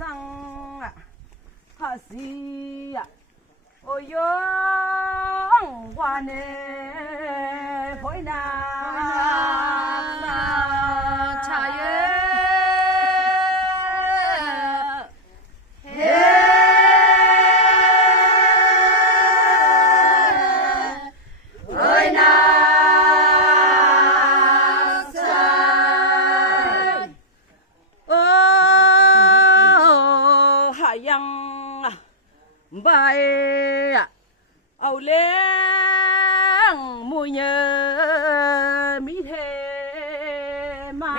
生啊，哈西呀，哦哟，我呢，回南茶叶。bài âu lên mùi nhớ mỹ thề mà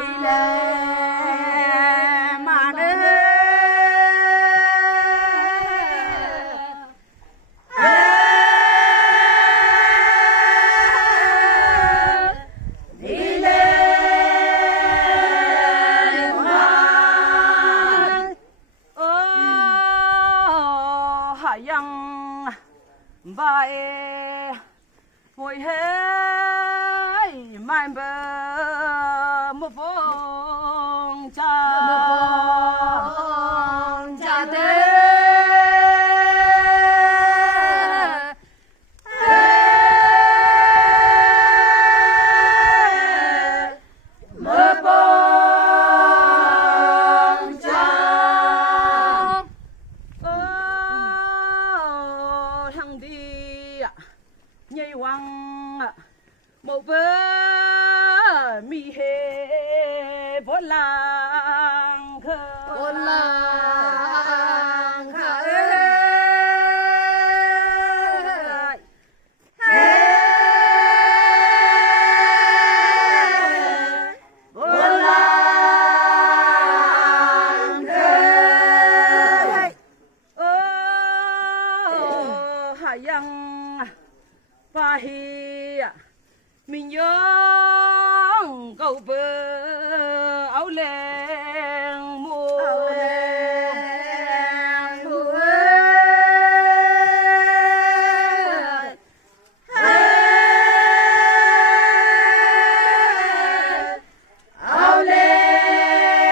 bài hồi hết mai bờ một phong cha tê một phong cha thằng đi nhảy quăng một vơ mi hề vốn làng khờ và hi mình nhớ cầu bờ áo len mùa áo len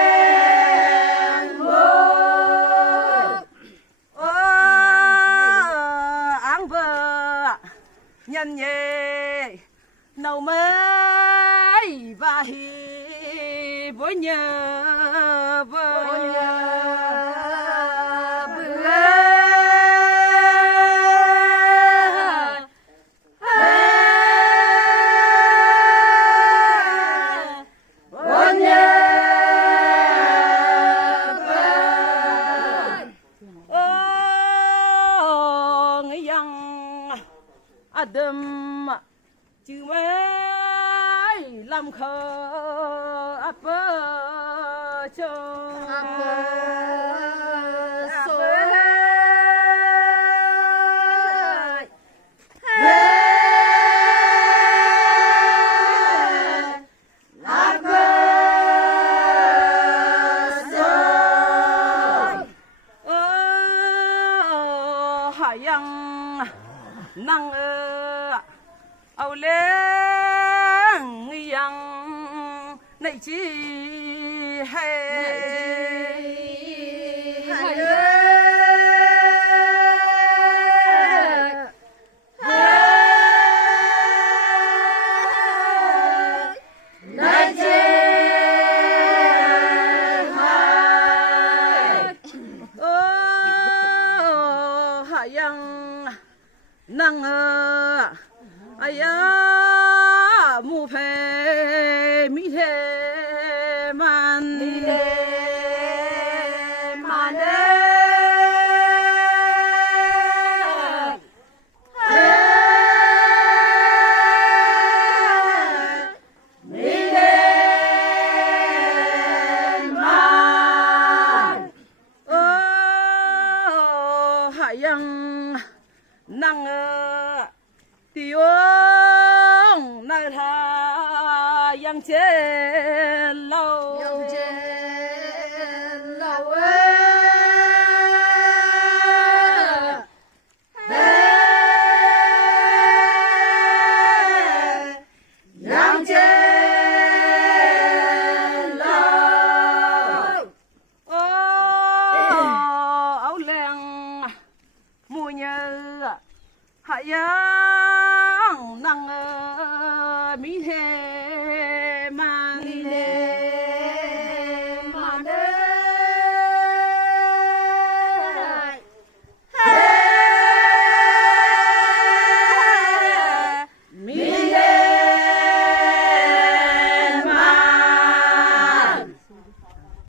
mùa áng bờ nhân nhẹ nấu mấy và hi với nhớ với đâm chứ mấy làm khờ áp cho năng âu lên yang này chi hay năng aya mu phê mỹ thề man năng tiếng nơi tha yang trên lâu ya